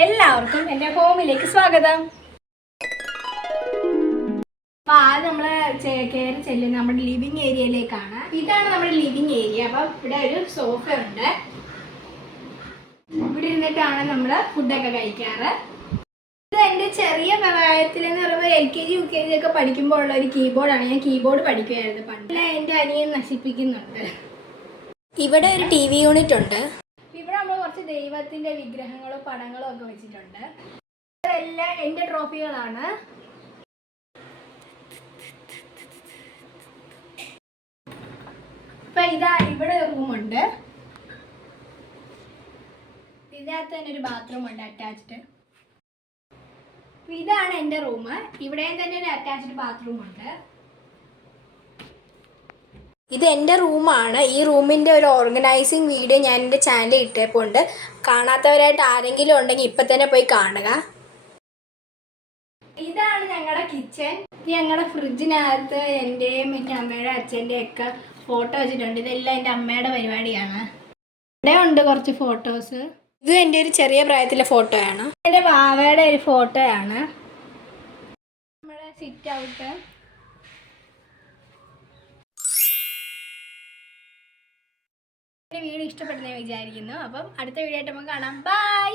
എല്ലാവർക്കും എൻ്റെ ഹോമിലേക്ക് സ്വാഗതം. അപ്പോൾ ആദ്യം നമ്മൾ കയറി ചെല്ലുന്നത് നമ്മുടെ ലിവിങ് ഏരിയയിലേക്കാണ്. ഇതാണ് നമ്മുടെ ലിവിങ് ഏരിയ. അപ്പം ഇവിടെ ഒരു സോഫ ഉണ്ട്. ഇവിടെ ഇരുന്നിട്ടാണ് നമ്മൾ ഫുഡൊക്കെ കഴിക്കാറ്. ഇത് എൻ്റെ ചെറിയ പ്രായത്തിലെന്ന് പറയുമ്പോൾ LKG UKG ഒക്കെ പഠിക്കുമ്പോൾ ഉള്ള ഒരു കീബോർഡാണ്. ഞാൻ കീബോർഡ് പഠിക്കുമായിരുന്നു പണ്ട്. എൻ്റെ അനിയൻ നശിപ്പിക്കുന്നുണ്ട്. ഇവിടെ ഒരു TV യൂണിറ്റ് ഉണ്ട്. ഇവിടെ നമ്മൾ കുറച്ച് ദൈവത്തിൻ്റെ വിഗ്രഹങ്ങളും പടങ്ങളും ഒക്കെ വെച്ചിട്ടുണ്ട്. ഇതെല്ലാം എൻ്റെ ട്രോഫികളാണ്. ഇപ്പം ഇതാ ഇവിടെ ഒരു റൂമുണ്ട്. ഇതിനകത്ത് തന്നെ ഒരു ബാത്റൂം ഉണ്ട് അറ്റാച്ച്ഡ്. ഇതാണ് എൻ്റെ റൂം. ഇവിടെയും തന്നെ ഒരു അറ്റാച്ച്ഡ് ബാത്റൂം ഉണ്ട്. ഇത് എൻ്റെ റൂമാണ്. ഈ റൂമിൻ്റെ ഒരു ഓർഗനൈസിങ് വീഡിയോ ഞാൻ എൻ്റെ ചാനലിൽ ഇട്ടേപ്പുണ്ട്. കാണാത്തവരായിട്ട് ആരെങ്കിലും ഉണ്ടെങ്കിൽ ഇപ്പം തന്നെ പോയി കാണുക. ഇതാണ് ഞങ്ങളുടെ കിച്ചൺ. ഞങ്ങളുടെ ഫ്രിഡ്ജിനകത്ത് എൻ്റെയും എൻ്റെ അമ്മയുടെ അച്ഛൻ്റെയും ഒക്കെ ഫോട്ടോ വെച്ചിട്ടുണ്ട്. ഇതെല്ലാം എൻ്റെ അമ്മയുടെ പരിപാടിയാണ്. ഇവിടെ ഉണ്ട് കുറച്ച് ഫോട്ടോസ്. ഇത് എൻ്റെ ഒരു ചെറിയ പ്രായത്തിലെ ഫോട്ടോയാണ്. എൻ്റെ വാവയുടെ ഒരു ഫോട്ടോയാണ്. നമ്മുടെ സിറ്റ് ഔട്ട്. വീഡിയോ ഇഷ്ടപ്പെടുന്നതെന്ന് വിചാരിക്കുന്നു. അപ്പം അടുത്ത വീഡിയോ ആയിട്ട് നമുക്ക് കാണാം. ബൈ.